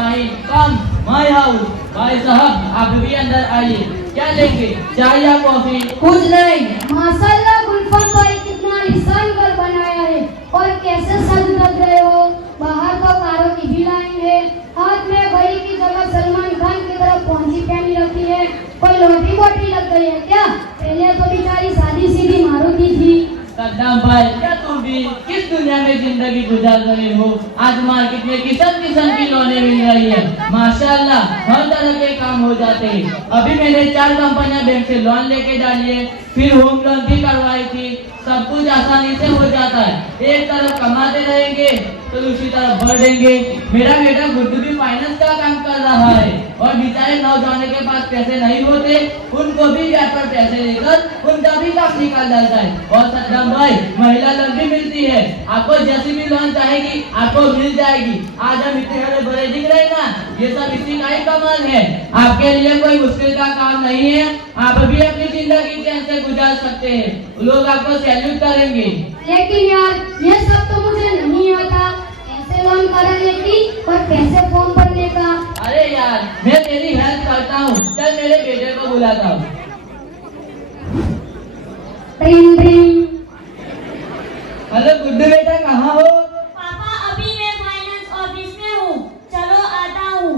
माही कम माय हाउस। भाई साहब आप भी अंदर आइए। क्या लेंगे, चाय या कॉफी? कुछ नहीं। माशाल्लाह गुलफन भाई कितना लिसान घर बनाया है और कैसे सज धज रहे हो। बाहर तो कारों की भी लाइन है, हाथ में घड़ी की जगह सलमान खान की तरफ पहुंची पहनी रखी है। कोई लॉटरी वॉटरी लग गई है क्या? पहले तो बेचारी सादी सीधी मारुति थी। सद्दाम भाई क्या तुम भी किस दुनिया में जिंदगी गुजार रहे हो? आज मार्केट में किस्म किस्म की लोनें मिल रही है, माशाल्लाह हर तरह के काम हो जाते हैं। अभी मैंने 4 कंपनियां बैंक से लोन लेके डाली है, फिर होम लोन भी करवाई थी। सब कुछ आसानी से हो जाता है। एक तरफ कमाते रहेंगे तो दूसरी तरफ बढ़ देंगे। मेरा बेटा गुड्डू भी फाइनेंस का काम कर रहा है और बेचारे नौजवानों के पास पैसे नहीं होते, उनको भी ब्याज पर पैसे लेकर उनका भी काम निकाल जाता है। और सद्दाम भाई महिला लोन भी मिलती है, आपको जैसी भी लोन चाहेगी आपको मिल जाएगी। आज हम इतने बड़े बड़े दिख रहे ना, ये सब इसी का ही कमाल है। आपके लिए कोई मुश्किल का काम नहीं है, आप भी अपनी जिंदगी चैन से गुजार सकते हैं। लोग आपको सैल्यूट करेंगे। लेकिन यार ये सब तो मुझे नहीं आता, कैसे लोन कराने की और कैसे फॉर्म भरने का। अरे यार मैं तेरी हेल्प करता हूँ, चल मेरे बेटे को बुलाता हूँ। हेलो गुड्डू बेटा कहाँ हो? पापा अभी मैं फाइनेंस ऑफिस में हूँ, चलो आता हूँ।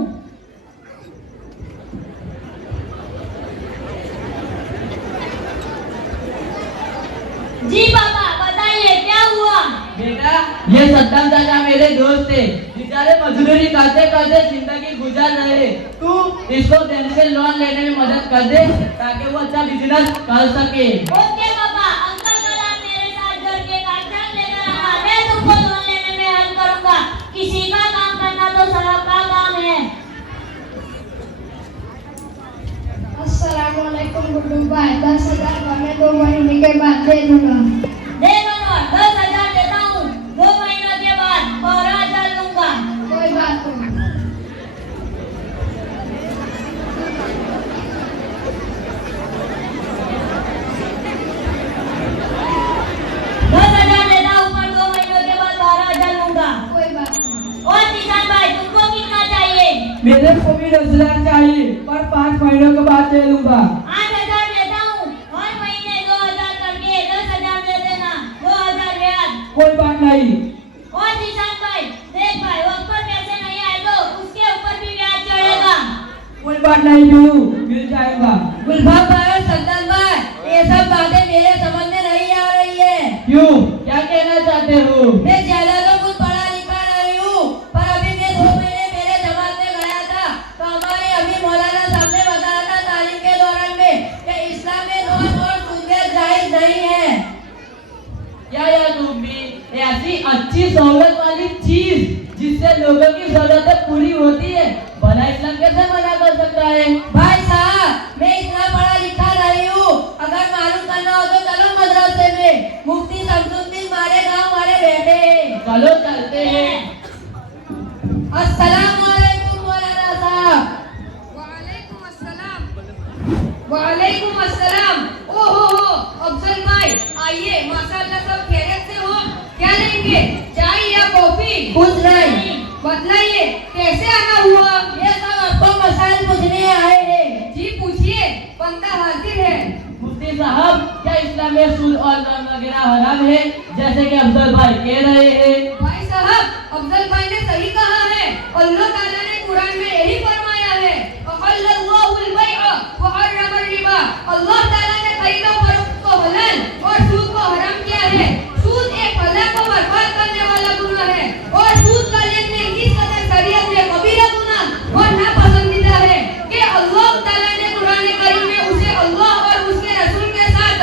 जी पापा बताइए क्या हुआ? बेटा ये सद्दाम चाचा मेरे दोस्त थे, बेचारे मजदूरी करते करते जिंदगी गुजार रहे हैं। तू इसको बैंक से लोन लेने में मदद कर दे ताकि वो अच्छा बिजनेस कर सके। ओके पापा, अंकल कल आप मेरे साथ घर के कागजात लेकर आना, मैं तुमको लोन लेने में हेल्प करूंगा। किसी का काम करना तो सबका काम है। अस्सलामुअलैकुम गुड्डू भाई, 10,000 मैं 2 महीने के बाद दे दूंगा। दे दो, 10,000 देता हूँ, 2 महीनों के बाद 12,000 लूंगा। कोई बात नहीं। 10,000 देता हूँ पर 2 महीनों के बाद 12,000 लूंगा। कोई बात नहीं। और किसान भाई तुमको कितना चाहिए? मेरे को भी 10,000 चाहिए पर 5 महीनों के बाद दे दूंगा। 8,000 देता हूँ, हर महीने 2,000 करके 10,000 दे देना, 2,000 ब्याज। कोई बात नहीं। और किसान भाई देख भाई, वक्त पर पैसे नहीं आए तो उसके ऊपर भी ब्याज चढ़ेगा। कोई बात नहीं बीरू, मिल जाएगा। गुलफाम भाई, सद्दाम भाई, ये सब बातें मेरे समझ में नहीं आ रही है। क्यों, क्या कहना चाहते हो? मैं ज्यादा तो कुछ पढ़ा लिखा नहीं हूँ, पर अभी मैं 2 महीने मेरे जमात में गया था तो हमारे अभी मौलाना साहब ने बताया था तालीम के दौरान में कि इस्लाम में लोन और सूद जायज नहीं है। क्या यार तुम भी ऐसी अच्छी सहूलत वाली चीज जिससे लोगों की जरूरतें पूरी होती है, भला इस्लाम कैसे मना कर सकता है? भाई साहब, मैं इतना पढ़ा लिखा नहीं हूँ, अगर मालूम करना हो तो चलो मदरसे में, मुफ्ती शमसुद्दीन हमारे गाँव हमारे बेटे हैं। चलो चलते हैं। अस्सलामुअलैकुम मौलाना साहब। वालेकुम अस्सलाम। ओहो अफजल भाई आइए, माशाल्लाह सब खैरियत से हो? क्या लेंगे, चाय या कॉफी? कुछ नहीं। बतलाइए कैसे आना हुआ? ये सब आपको मसाइल पूछने आए हैं। जी पूछिए, बंदा हाजिर है। मुफ्ती साहब क्या इस्लाम में सूद और लोन वगैरह हराम है जैसे कि अफजल भाई कह रहे हैं? भाई साहब अफजल भाई ने सही कहा है, अल्लाह ताला ने कुरान में यही फरमाया है, अहल्लल्लाहुल बैअ व हर्रमर रिबा। अल्लाह ताला ने खरीद और फरोख्त को हलाल और सूद को हराम किया है। सूद एक फलाह को बर्बाद करने वाला गुनाह है और सूद का लेन-देन इस कदर शरीयत में कबीरा गुनाह और नापसंदीदा है कि अल्लाह ताला ने कुरान करीम में उसे अल्लाह और उसके रसूल के साथ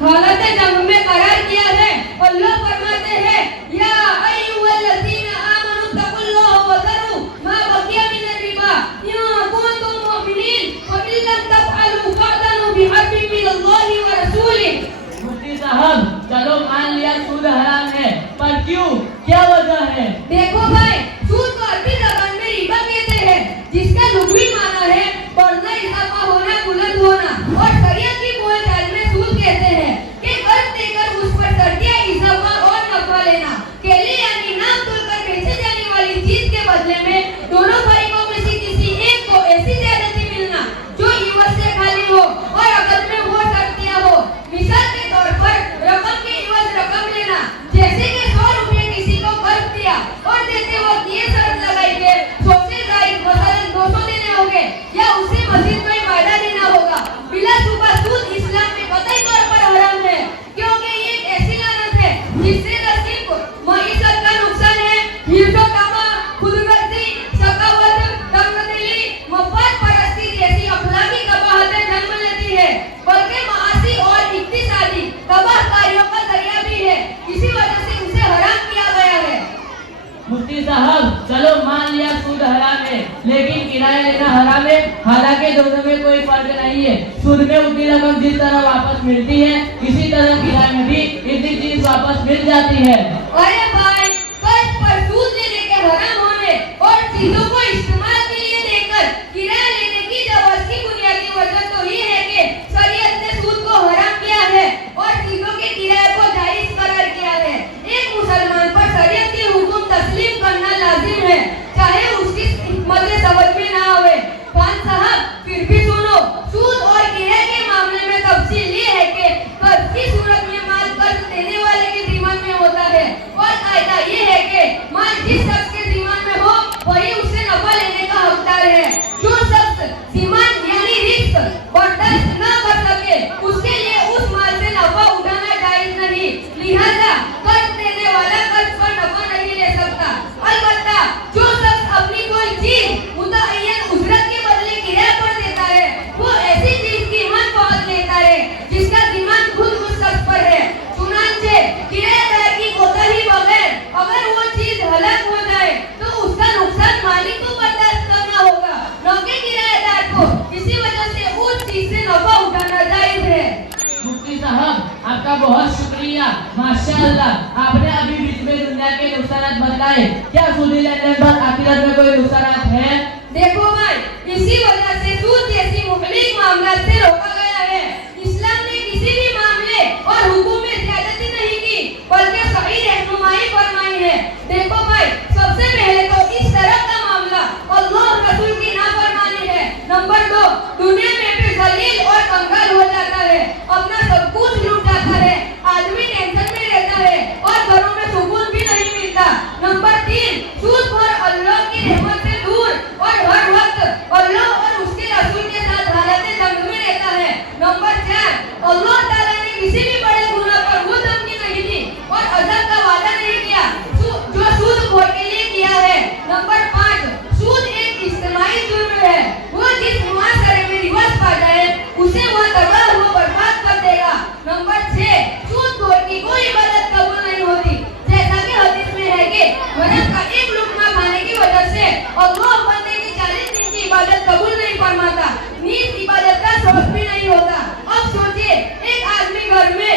हालत जंग में करार किया है। अल्लाह फरमाते हैं, या अय्युहल्लज़ीना आमनु तकुल्लाह व ज़रू मा बकिया मिनर रिबा इन कुंतुम मुमिनीन व इन लम तफअलू फअज़नु बिहर्बिन मिनल्लाहि व रसूलिही। मुफ्ती साहब चलो मान लिया सूद हराम है, पर क्यों, क्या वजह है? देखो भाई, सूद को अरबी ज़बान में रिबा कहते हैं, जिसका लुग़वी माना है बढ़ना, इजाफा होना, बुलंद होना, और शरीयत की बोलचाल में सूद कहते हैं कि कर्ज देकर उस पर शर्तियाँ, इजाफा और नफा लेना, केले यानी नाम तोड़कर बेचे जाने वाली चीज के बदले में चलो मान लिया सूद हराम है, लेकिन किराया लेना हराम है। हालांकि दोनों में कोई फर्क नहीं है। सूद में उतनी रकम जिस तरह वापस मिलती है, इसी तरह किराए में भी इतनी चीज वापस मिल जाती है। अरे भाई, कर्ज पर सूद लेने के हराम होने और चीजों को इस्तेमाल के लिए देकर किराया लेने की जबरदस्ती बुनियादी वजह तो ये है कि शरीयत ने सूद को हराम किया है और चीजों के किराए को जायज करार किया है। एक मुसलमान पर शरीयत के हुक्म तस्लीम करना लाजिम है, चाहे उसकी हिकमत समझ में ना आवे। खान साहब, फिर भी सुनो, सूद और किराए के मामले में तफसील ये है कि कर्ज की सूरत में माल कर्ज देने वाले के ज़िम्मे में होता है और कायदा ये है कि माल जिस शख्स के ज़िम्मे में हो वही उससे नफा लेने का हकदार है। जो शख्स सीमान यानी रिस्क बर्दाश्त न कर सके, उसके लिए उस माल से नफा उठाना जायज नहीं। लिहाजा कर्ज देने वाला कर्ज पर नफा नहीं ले सकता। अलबत्ता जो शख्स अपनी कोई चीज मुतअय्यन उजरत के बदले किराए पर देता है, वो ऐसी चीज की मनफाअत लेता है जिसका ज़िम्मा खुद उस शख्स पर है। चुनांचे किराएदार की कोताही बगैर अगर वो चीज हलाक हो जाए तो उसका नुकसान मालिक को बर्दाश्त करना होगा, न कि किराएदार को। इसी वजह से उस चीज से नफा उठाना जायज है। मुफ्ती साहब, आपका बहुत शुक्रिया। माशाअल्लाह, आपने अभी बीच में दुनिया के नुकसान बताए। क्या सूदी लेने पर आखिरत में कोई नुकसान है? देखो भाई, इसी वजह से सूद जैसी मुखलिक मामला से रोका गया है। इस्लाम ने किसी भी मामले और हुक्म में ज्यादती नहीं की, बल्कि सही रहनुमाई फरमाई है। देखो भाई, सबसे पहले तो इस तरह का मामला अल्लाह रसूल की नाफरमानी है। नंबर 2, दुनिया में भी जलील और कंगाल हो जाता है, अपना सब कुछ लूट जाता है, आदमी टेंशन में रहता है और घरों में सुकून भी नहीं मिलता। नंबर 3, सूद पर अल्लाह की रहमत से दूर और हर वक्त अल्लाह और उसके रसूल के साथ हालत जंग में रहता है। नंबर 4, अल्लाह ताला ने किसी भी बड़े गुनाह पर वो धमकी नहीं दी और अज़ब का वादा नहीं किया जो सूद खोर के लिए किया है। नंबर 5, सूद एक इज्तिमाई जुर्म है। वो जिस मुआशरे में रिवाज पा जाए उसे वह तबाह व बर्बाद कर देगा। नंबर 6, सूद खोर की कोई इबादत कबूल नहीं होती, जैसा कि हदीस में है कि गनम का एक लुकमा खाने की वजह से अल्लाह बंदे की 40 दिन की इबादत कबूल नहीं फरमाता, नीज इबादत का शौक भी नहीं होता। अब सोचिए, एक आदमी घर में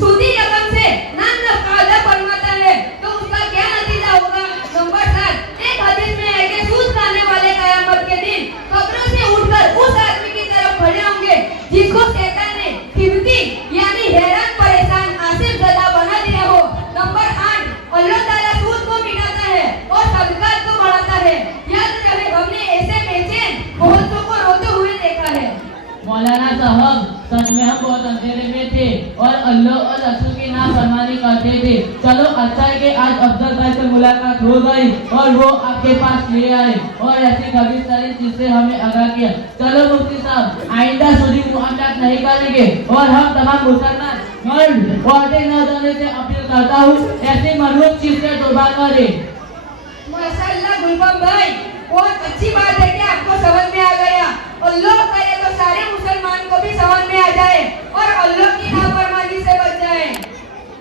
सूदी रकम से नाम नफादा फरमाता है तो उसका क्या नतीजा होगा। नंबर 7, एक हदीस में है कि सूद खाने वाले कयामत के दिन कब्रों से उठकर उस आदमी की तरफ खड़े होंगे जिसको शैतान ने खिबती यानी हैरान परेशान आसिफ ज़दा बना दिया हो। नंबर 8, अल्लाह ताला सूद को मिटाता है और सदक़ात को बढ़ाता है। याद रहे, हमने ऐसे बेचैन बहुतों को रोते हुए देखा है। मौलाना साहब, सच में हम बहुत अंधेरे में थे और अल्लाह और रसूल की नाफरमानी करते थे। चलो अच्छा है कि आज अफजल भाई से मुलाकात हो गई और वो आपके पास ले आए और ऐसी खबीर सारी चीज से हमें आगाह किया। चलो मुफ्ती साहब, आइंदा सूदी मुआमलात नहीं करेंगे और हम तमाम मुसलमान मर्द औरतें न जाने से अपील करता हूँ, ऐसी मरहूम चीज से तौबा करें। माशाअल्लाह गुलबम भाई, बहुत अच्छी बात है कि आपको समझ में आ गया। अल्लाह करे तो सारे मुसलमान को भी समझ में आ जाए और अल्लाह की नाफरमानी से बच जाए।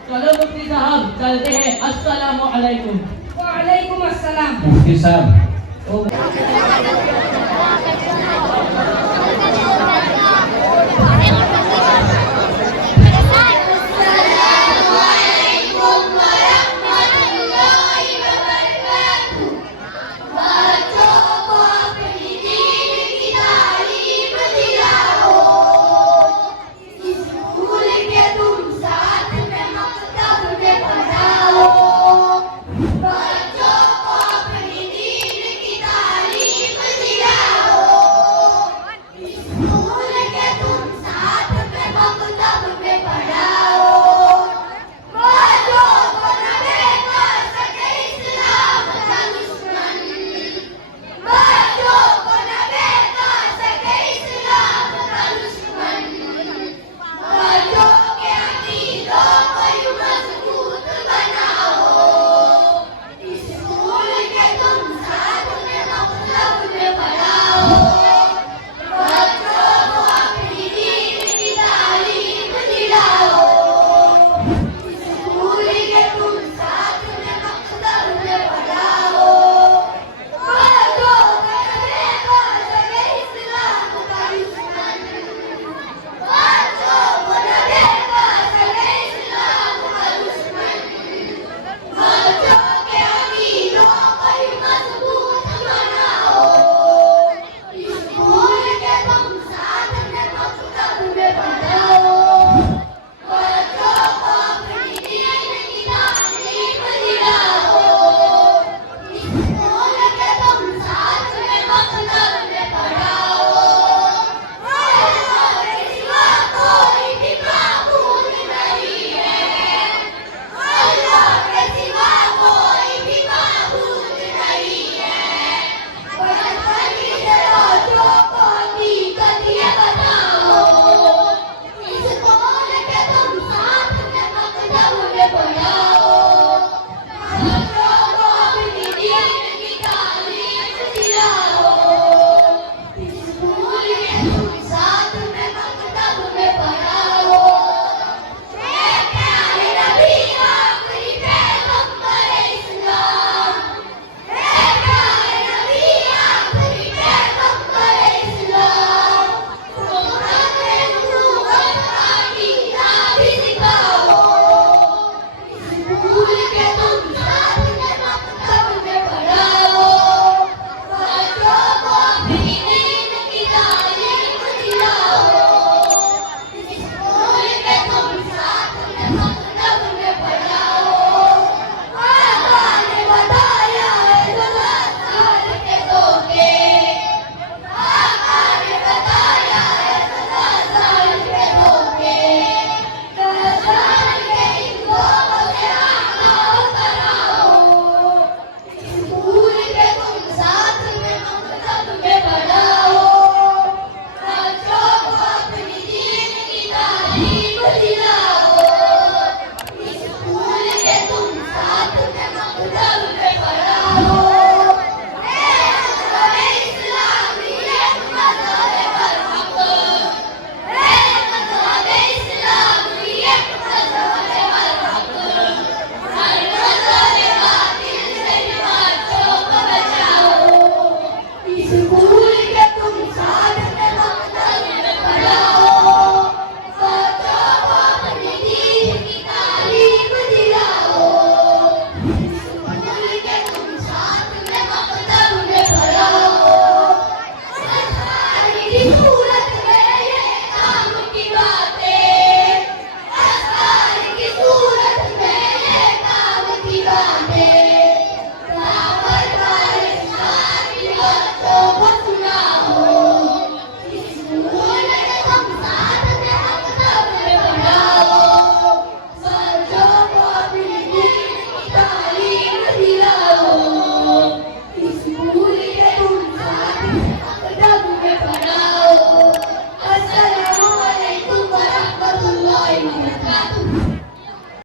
चलो मुफ्ती साहब, चलते हैं। अस्सलामु अलैकुम। वालेकुम अस्सलाम। मुफ्ती साहब